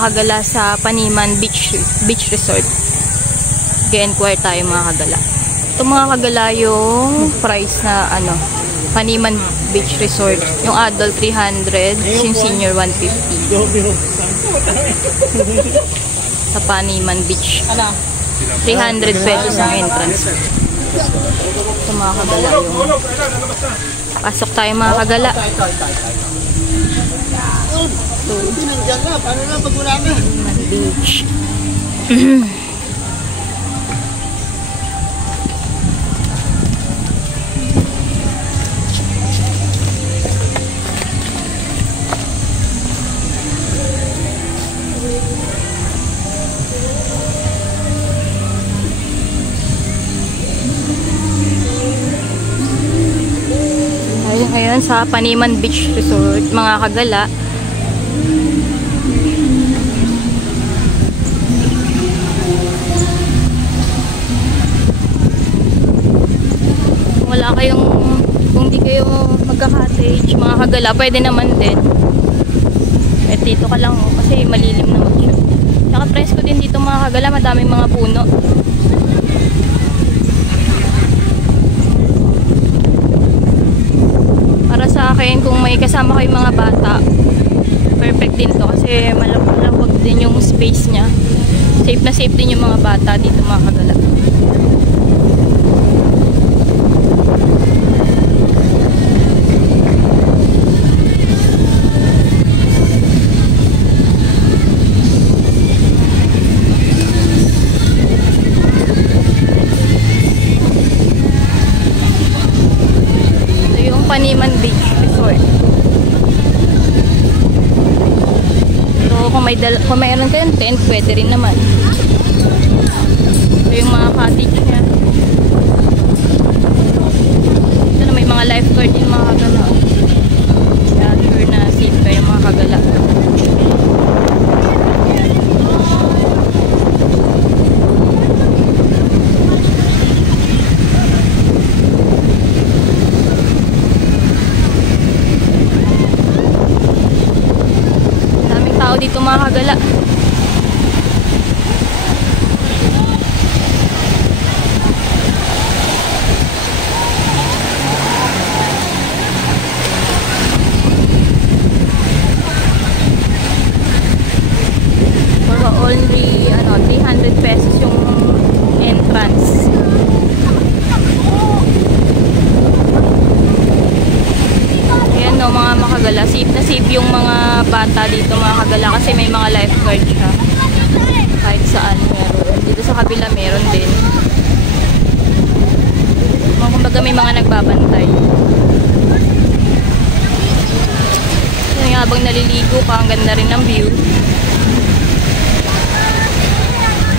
Kagala sa Paniman Beach Resort. Mag-enquire tayo mga kagala. Ito mga kagala yung price na Paniman Beach Resort. Yung adult 300, yung senior 150. Sa Paniman Beach. 300 pesos ang entrance. Ito mga kagala yung pasok tayo mga kagala. Paniman Beach. Ngayon sa Paniman Beach Resort mga kagala. Kung di kayo magka-cottage mga kagala, pwede naman din. Dito ka lang kasi malilim naman siya. Tsaka presko din dito mga kagala, madaming mga puno. Para sa akin, kung may kasama kayong mga bata, perfect din to kasi malawag din yung space niya. Safe na safe din yung mga bata dito mga kagala. Paniman Beach Resort. So kung mayroon kayong tent, pwede rin naman. Ito yung mga cottage niya. Ito na may mga lifeguard din mga kagala. Kaya sure na safe kayo mga kagala. Dito mga kagala. For only 300 pesos yung entrance. Ayan mga makagala, safe na safe yung mga bata dito mga kagala kasi may mga lifeguard siya. Kahit saan meron. Dito sa kabila meron din. Kumbaga may mga nagbabantay. So, habang naliligo ka, ang ganda rin ng view.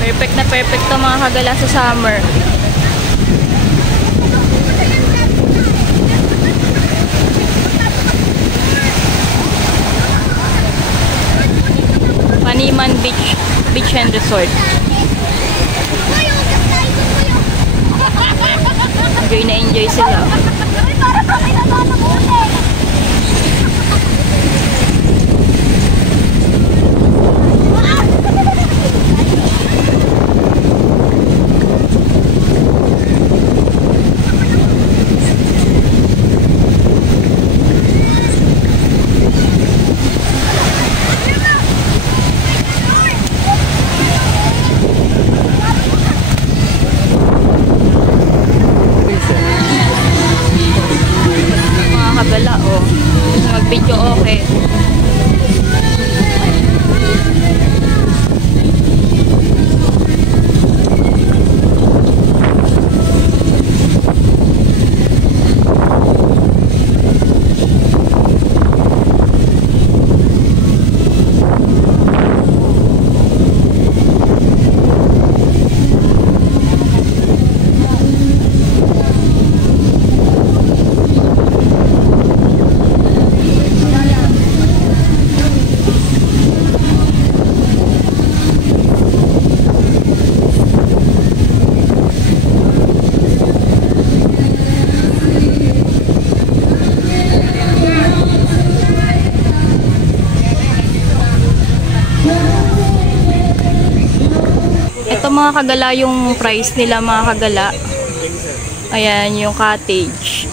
Perfect na perfect to mga kagala sa summer. Paniman Beach and Resort. Enjoy na enjoy sila. Ito mga kagala yung price nila mga kagala. Ayan yung cottage.